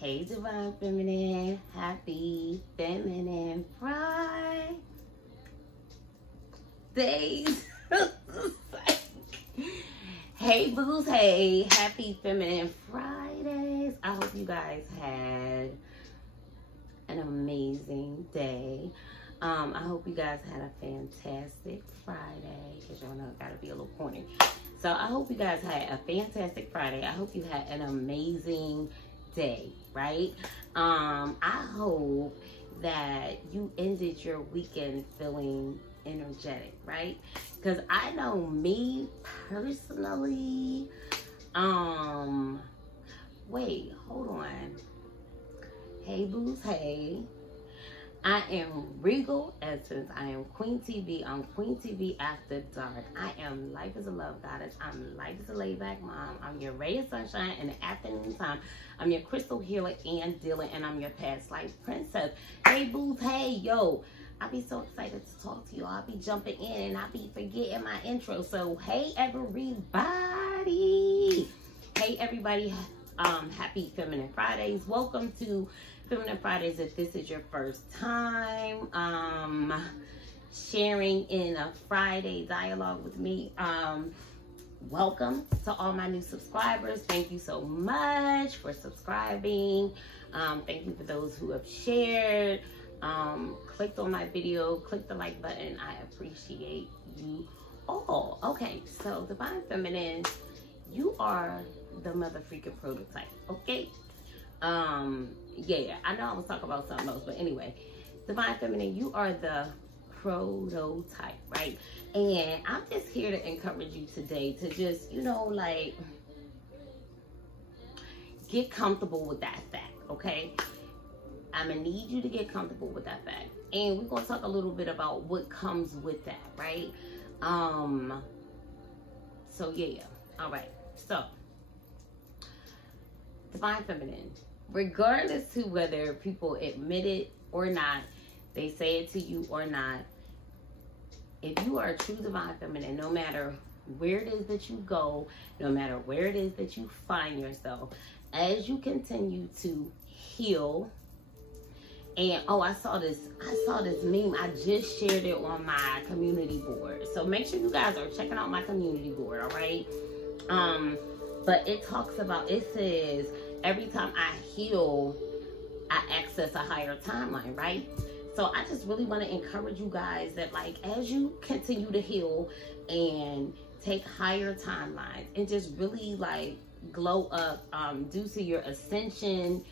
Hey Divine Feminine, happy Feminine Friday. Hey booze, hey, happy Feminine Fridays. I hope you guys had an amazing day. I hope you guys had a fantastic Friday, because y'all know it gotta be a little corny. So I hope you guys had a fantastic Friday. I hope you had an amazing day, right? I hope that you ended your weekend feeling energetic, right? Because I know me personally, wait, hold on. Hey booze, hey. I am Regal Essence. I am Queen TV on Queen TV After Dark. I am Life is a Love Goddess. I'm Life is a Laid Back Mom. I'm your ray of sunshine in the afternoon time. I'm your crystal healer and dealer, and I'm your past life princess. Hey booze, hey, yo. I be so excited to talk to you. I'll be jumping in and I'll be forgetting my intro. So hey everybody. Hey everybody. Happy Feminine Fridays. Welcome to Feminine Fridays. If this is your first time sharing in a Friday dialogue with me, welcome to all my new subscribers. Thank you so much for subscribing. Thank you for those who have shared, clicked on my video, click the like button. I appreciate you all. Okay, so Divine Feminine, you are the mother freaking prototype, okay? Yeah, I know I was talking about something else, but anyway, Divine Feminine, you are the prototype, right? And I'm just here to encourage you today to just, you know, like, get comfortable with that fact, okay? I'm gonna need you to get comfortable with that fact. And we're gonna talk a little bit about what comes with that, right? So yeah, all right, so Divine Feminine, regardless to whether people admit it or not, they say it to you or not, if you are a true Divine Feminine, no matter where it is that you go, no matter where it is that you find yourself, as you continue to heal, and oh, I saw this meme, I just shared it on my community board, so make sure you guys are checking out my community board, all right? But it talks about, it says, every time I heal, I access a higher timeline, right? So I just really want to encourage you guys that, like, as you continue to heal and take higher timelines and just really, like, glow up due to your ascension,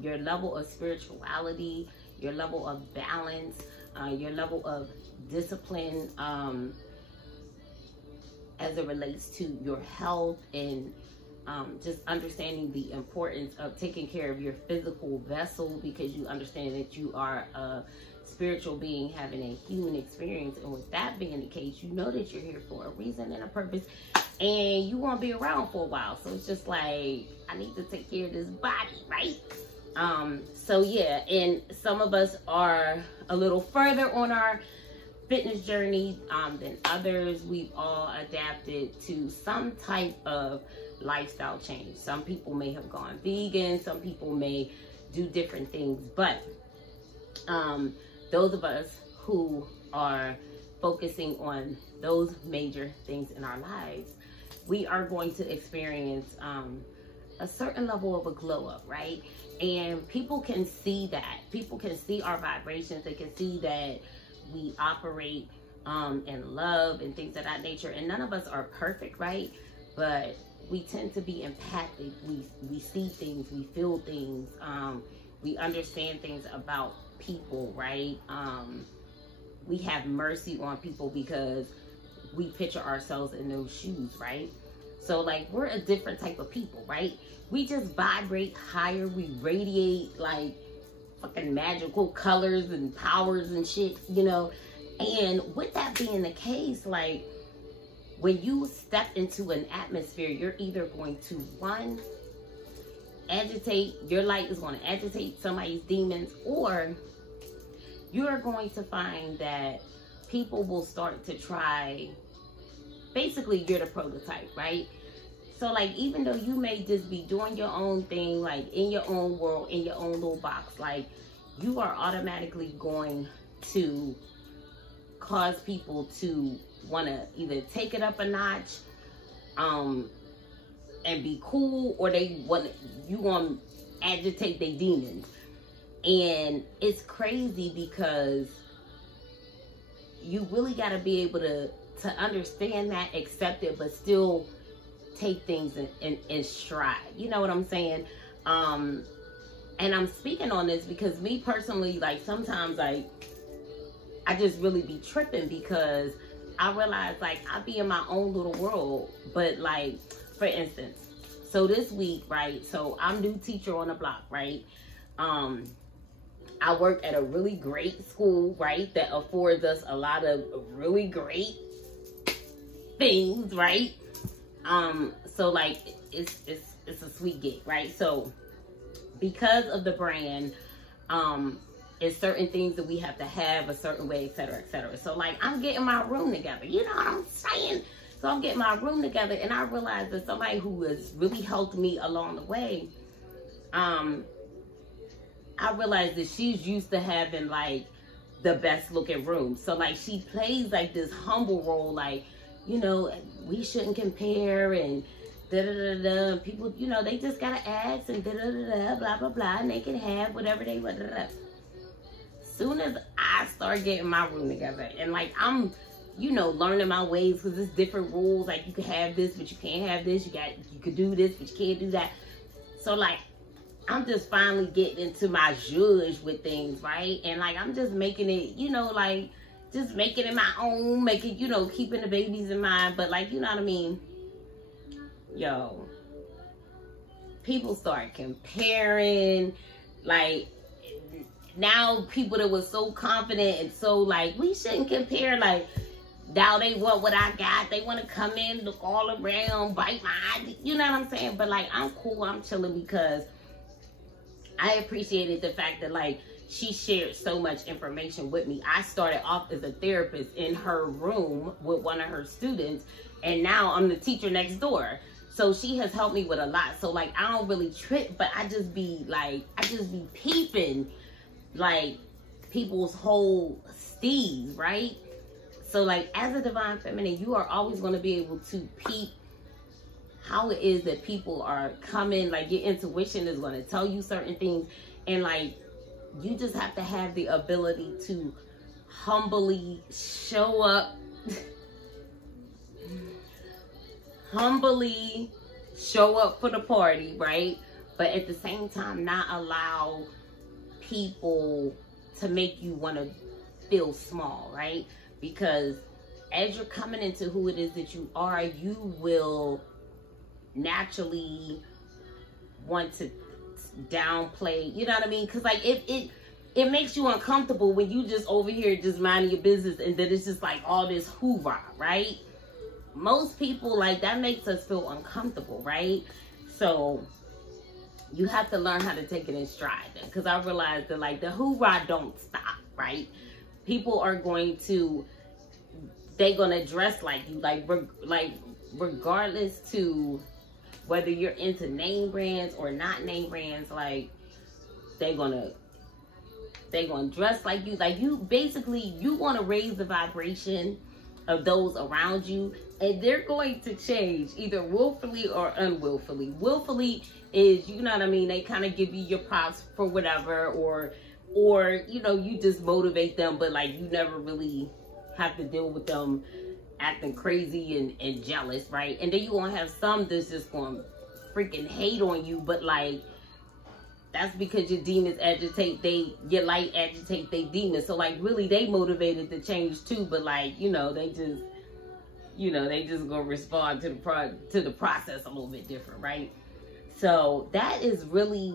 your level of spirituality, your level of balance, your level of discipline, as it relates to your health, and just understanding the importance of taking care of your physical vessel, because you understand that you are a spiritual being having a human experience. And with that being the case, you know that you're here for a reason and a purpose, and you won't be around for a while. So it's just like, I need to take care of this body, right? So yeah, and some of us are a little further on our fitness journey than others. We've all adapted to some type of lifestyle change. Some people may have gone vegan, some people may do different things, but those of us who are focusing on those major things in our lives, we are going to experience a certain level of a glow up, right? And people can see that. People can see our vibrations. They can see that we operate in love and things of that nature. And none of us are perfect, right? But we tend to be empathic. We see things, we feel things, we understand things about people, right? We have mercy on people because we picture ourselves in those shoes, right? So like, we're a different type of people, right? We just vibrate higher. We radiate like fucking magical colors and powers and shit, you know? And with that being the case, like, when you step into an atmosphere, you're either going to, one, agitate, your light is going to agitate somebody's demons, or you're going to find that people will start to try, basically you're the prototype, right? So like, even though you may just be doing your own thing, like in your own world, in your own little box, like you are automatically going to cause people to want to either take it up a notch, and be cool, or you want to agitate their demons. And it's crazy because you really got to be able to understand that, accept it, but still take things in stride. You know what I'm saying? And I'm speaking on this because me personally, like sometimes I just really be tripping because I realize like I be in my own little world. But like, for instance, so this week, right? So I'm new teacher on the block, right? I work at a really great school, right? That affords us a lot of really great things, right? So like it's a sweet gig, right? So because of the brand, it's certain things that we have to have a certain way, et cetera, et cetera. So like I'm getting my room together, you know what I'm saying? So I'm getting my room together, and I realized that somebody who has really helped me along the way, I realized that she's used to having like the best looking room. So like she plays like this humble role, like, you know, we shouldn't compare and da-da-da-da. People, you know, they just gotta ask and da-da-da-da, blah, blah, blah, and they can have whatever they want. Soon as I start getting my room together and like I'm, you know, learning my ways, because there's different rules, like you can have this but you can't have this, you could do this but you can't do that. So like I'm just finally getting into my zhuzh with things, right? And like I'm just making it, you know, like just making it my own, making, you know, keeping the babies in mind, but like, you know what I mean? Yo, people start comparing, like now people that was so confident and so like, we shouldn't compare, like now they want what I got, they want to come in, look all around, bite my eye, you know what I'm saying? But like, I'm cool, I'm chilling, because I appreciated the fact that like she shared so much information with me. I started off as a therapist in her room with one of her students, and now I'm the teacher next door. So she has helped me with a lot. So like I don't really trip, but I just be like, peeping like people's whole steez, right? So like as a divine feminine, you are always going to be able to peep how it is that people are coming. Like your intuition is going to tell you certain things, and like you just have to have the ability to humbly show up humbly show up for the party, right? But at the same time not allow people to make you want to feel small, right? Because as you're coming into who it is that you are, you will naturally want to downplay, you know what I mean? Because like it makes you uncomfortable when you just over here just minding your business, and then it's just like all this hoorah, right? Most people, like, that makes us feel uncomfortable, right? So you have to learn how to take it in stride, because I realized that like the hoorah don't stop, right? People are going to, they're gonna dress like you, like regardless to whether you're into name brands or not name brands, like they're gonna dress like you. Like you basically, you want to raise the vibration of those around you, and they're going to change either willfully or unwillfully. Willfully is, you know what I mean, they kind of give you your props for whatever, or you know, you just motivate them, but like you never really have to deal with them acting crazy and jealous, right? And then you gonna have some that's just gonna freaking hate on you, but like that's because your demons agitate your light agitate they demons. So like really they motivated to change too, but like, you know, they just gonna respond to the process a little bit different, right? So that is really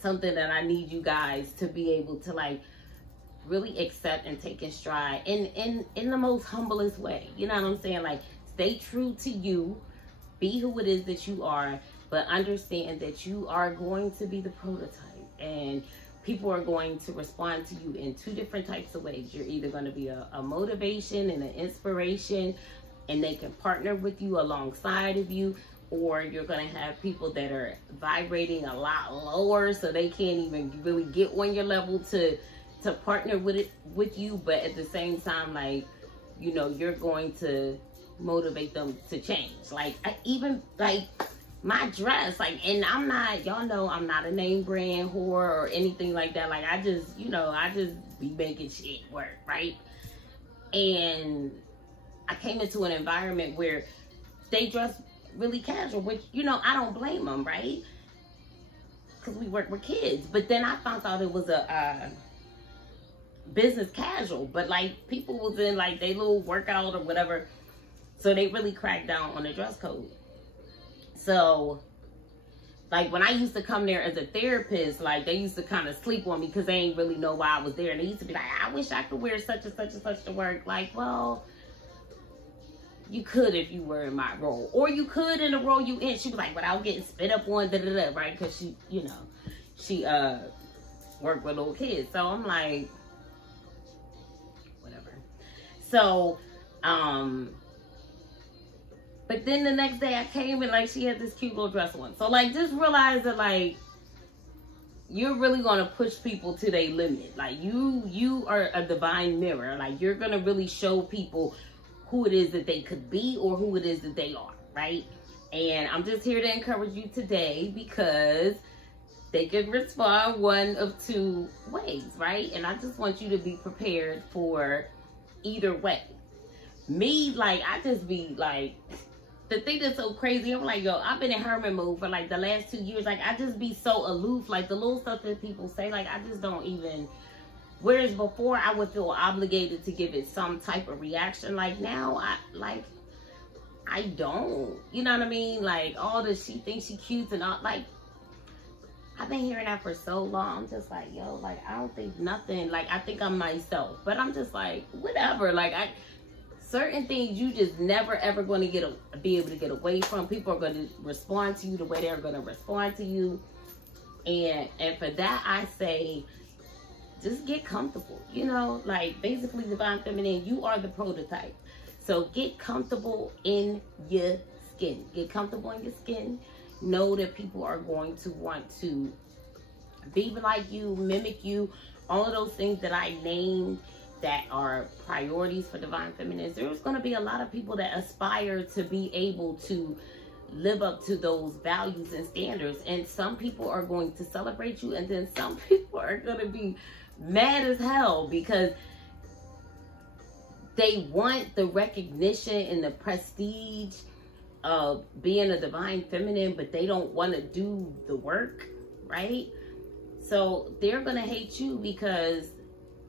something that I need you guys to be able to like really accept and take in stride in the most humblest way. You know what I'm saying? Like, stay true to you, be who it is that you are, but understand that you are going to be the prototype, and people are going to respond to you in two different types of ways. You're either going to be a motivation and an inspiration, and they can partner with you with you, or you're going to have people that are vibrating a lot lower, so they can't even really get on your level to partner with you. But at the same time, like, you know, you're going to motivate them to change. Like, even like my dress, like, and I'm not, y'all know I'm not a name brand whore or anything like that. Like, I just, you know, I just be making shit work, right? And I came into an environment where they dress really casual, which, you know, I don't blame them, right? Because we work with kids. But then I found out it was a business casual, but like people was in like they little workout or whatever, so they really cracked down on the dress code. So like when I used to come there as a therapist, like they used to kind of sleep on me because they ain't really know why I was there, and they used to be like, I wish I could wear such and such and such to work. Like, well, you could if you were in my role, or you could in the role you in. She was like, without getting spit up on, right? Because she, you know, she worked with little kids. So I'm like, whatever. So but then the next day I came and like she had this cute little dress on. So like just realize that like you're really gonna push people to their limit. Like you are a divine mirror. Like you're gonna really show people who it is that they could be or who it is that they are, right? And I'm just here to encourage you today because they can respond one of two ways, right? And I just want you to be prepared for either way. Me, like, I just be like, the thing that's so crazy, I'm like, yo, I've been in hermit mode for like the last 2 years. Like, I just be so aloof. Like, the little stuff that people say, like, I just don't even. Whereas before, I would feel obligated to give it some type of reaction. Like, now, I don't. You know what I mean? Like, all this, she thinks she cute and all, like, I've been hearing that for so long. I'm just like, yo, like, I don't think nothing. Like, I think I'm myself. But I'm just like, whatever. Like, certain things you just never, ever going to be able to get away from. People are going to respond to you the way they're going to respond to you. And for that, I say, just get comfortable. You know, like, basically, Divine Feminine, you are the prototype. So get comfortable in your skin. Get comfortable in your skin. Know that people are going to want to be like you, mimic you, all of those things that I named that are priorities for Divine Feminines. There's going to be a lot of people that aspire to be able to live up to those values and standards. And some people are going to celebrate you, and then some people are going to be mad as hell because they want the recognition and the prestige of being a Divine Feminine, but they don't want to do the work, right? So they're going to hate you because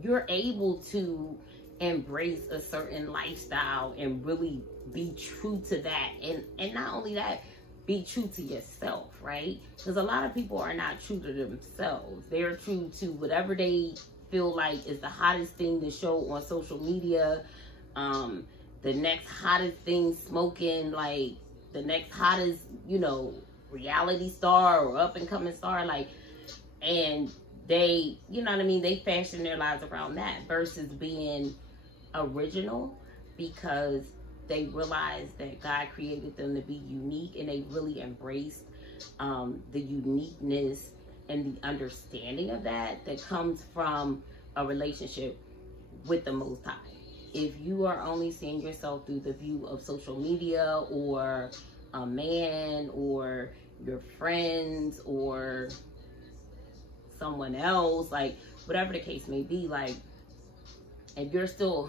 you're able to embrace a certain lifestyle and really be true to that. And not only that, be true to yourself, right? Because a lot of people are not true to themselves. They're true to whatever they feel like is the hottest thing to show on social media. The next hottest thing smoking, like the next hottest, you know, reality star or up and coming star, like, and they, you know what I mean, they fashion their lives around that versus being original, because they realize that God created them to be unique, and they really embraced the uniqueness and the understanding of that comes from a relationship with the Most High. If you are only seeing yourself through the view of social media or a man or your friends or someone else, like whatever the case may be, like if you're still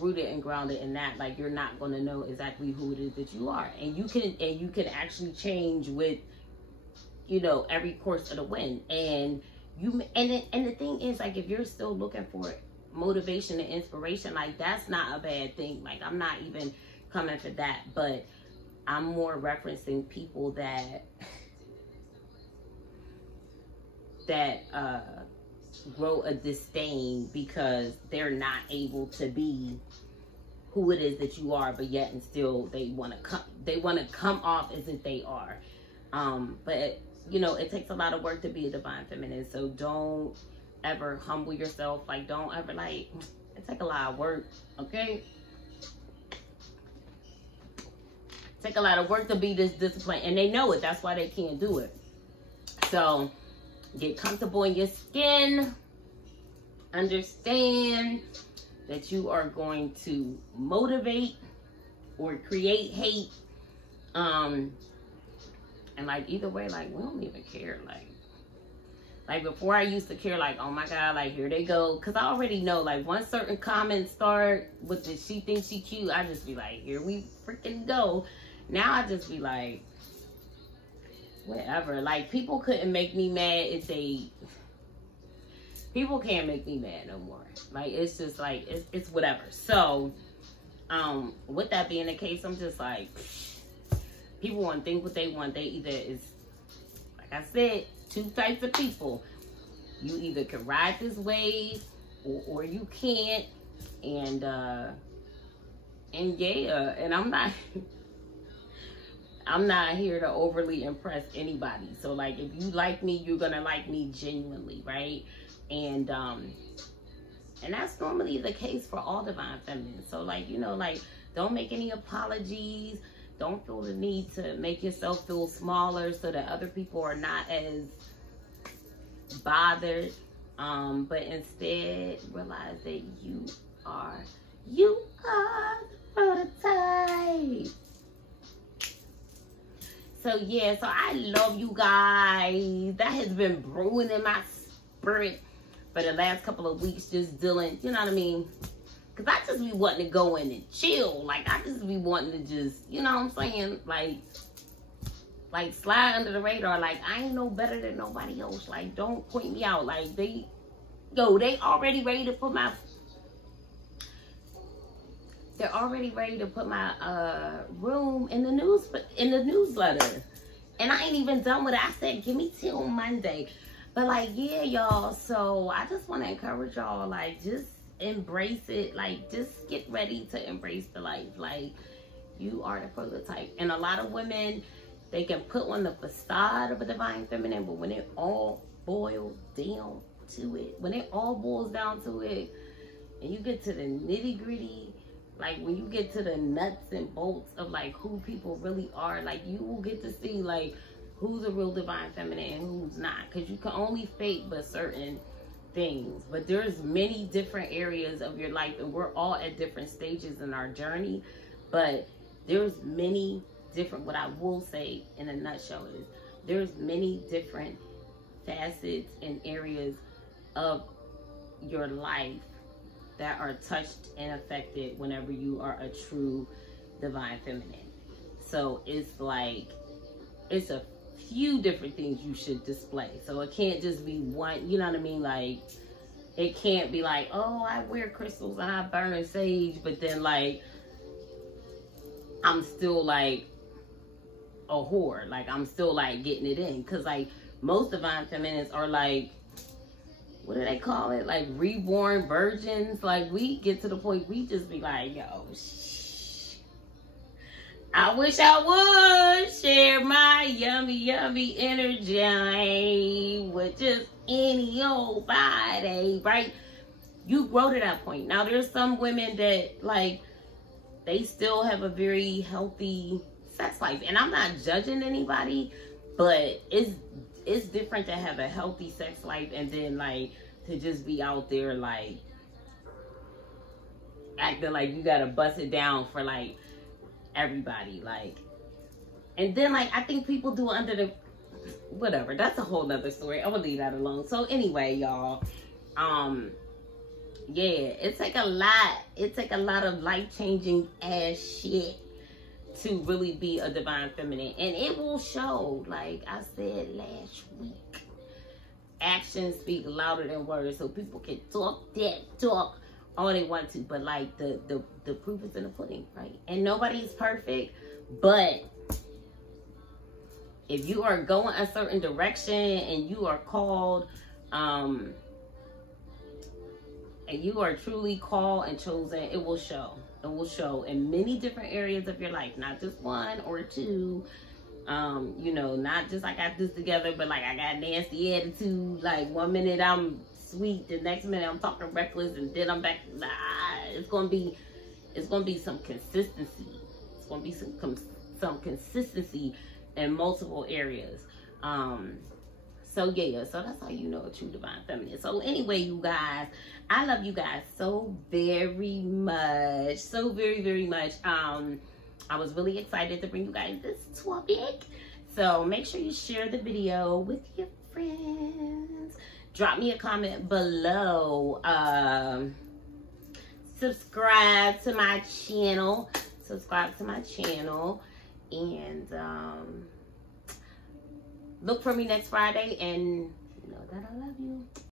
rooted and grounded in that, like you're not going to know exactly who it is that you are. And you can actually change with, you know, every course of the wind. And the thing is, like, if you're still looking for motivation and inspiration, like that's not a bad thing. Like, I'm not even coming for that, but I'm more referencing people that grow a disdain because they're not able to be who it is that you are, but yet and still they want to come off as if they are. But you know, it takes a lot of work to be a Divine Feminine, so don't ever humble yourself. Like, don't ever, like, it takes a lot of work, okay? Take a lot of work to be this disciplined, and they know it. That's why they can't do it. So get comfortable in your skin. Understand that you are going to motivate or create hate. And like either way, like we don't even care. Like before I used to care, like, oh my God, like here they go. Cause I already know, like once certain comments start with the she thinks she cute, I just be like, here we freaking go. Now I just be like, whatever. Like people couldn't make me mad if they, people can't make me mad no more. Like it's just like, it's whatever. So, with that being the case, I'm just like, people want to think what they want. They either is, like I said, two types of people. You either can ride this wave or you can't. And yeah, and I'm not here to overly impress anybody. So like if you like me, you're gonna like me genuinely, right? And that's normally the case for all divine feminine. So like, you know, like don't make any apologies. Don't feel the need to make yourself feel smaller so that other people are not as bothered. But instead realize that you are the prototype. So yeah, so I love you guys. That has been brewing in my spirit for the last couple of weeks, just dealing, you know what I mean? Because I just be wanting to go in and chill. Like, I just be wanting to just, you know what I'm saying? Like slide under the radar. Like, I ain't no better than nobody else. Like, don't point me out. Like, they already ready to put my... They're already ready to put my room in the newsletter. And I ain't even done with it. I said, give me till Monday. But like, yeah, y'all. So I just want to encourage y'all, like, just embrace it. Like, just get ready to embrace the life. Like, you are the prototype. And a lot of women, they can put on the facade of a divine feminine, but when it all boils down to it, when it all boils down to it, and you get to the nitty gritty, like when you get to the nuts and bolts of like who people really are, like you will get to see like who's a real divine feminine and who's not. Because you can only fake but certain things. But there's many different areas of your life, and we're all at different stages in our journey. But there's many different, what I will say in a nutshell is, there's many different facets and areas of your life that are touched and affected whenever you are a true divine feminine. So it's like, it's a few different things you should display. So it can't just be one, you know what I mean? Like, it can't be like, oh, I wear crystals and I burn sage, but then like, I'm still like a whore. Like, I'm still like getting it in. Cause like, most divine feminines are like, what do they call it? Like reborn virgins. Like we get to the point we just be like, yo, I wish I would share my yummy energy with just any old body, right? You grow to that point. Now there's some women that like, they still have a very healthy sex life. And I'm not judging anybody, but it's different to have a healthy sex life and then like to just be out there like acting like you gotta bust it down for like everybody. Like, and then like I think people do under the whatever, that's a whole nother story. I'm gonna leave that alone. So anyway, y'all, yeah, it take a lot of life-changing ass shit to really be a divine feminine, and it will show. Like I said last week, actions speak louder than words. So people can talk all they want to, but like the proof is in the pudding, right? And nobody's perfect, but if you are going a certain direction and you are called, and you are truly called and chosen, it will show. It will show in many different areas of your life, not just one or two. You know, not just I got this together, but like I got nasty attitude. Like 1 minute I'm sweet, the next minute I'm talking reckless, and then I'm back. It's gonna be some consistency. It's gonna be some some consistency in multiple areas. So yeah, so that's how you know a true divine feminine. So anyway, you guys, I love you guys so very much, so very, very much. I was really excited to bring you guys this topic. So make sure you share the video with your friends. Drop me a comment below. Subscribe to my channel. And look for me next Friday, and you know that I love you.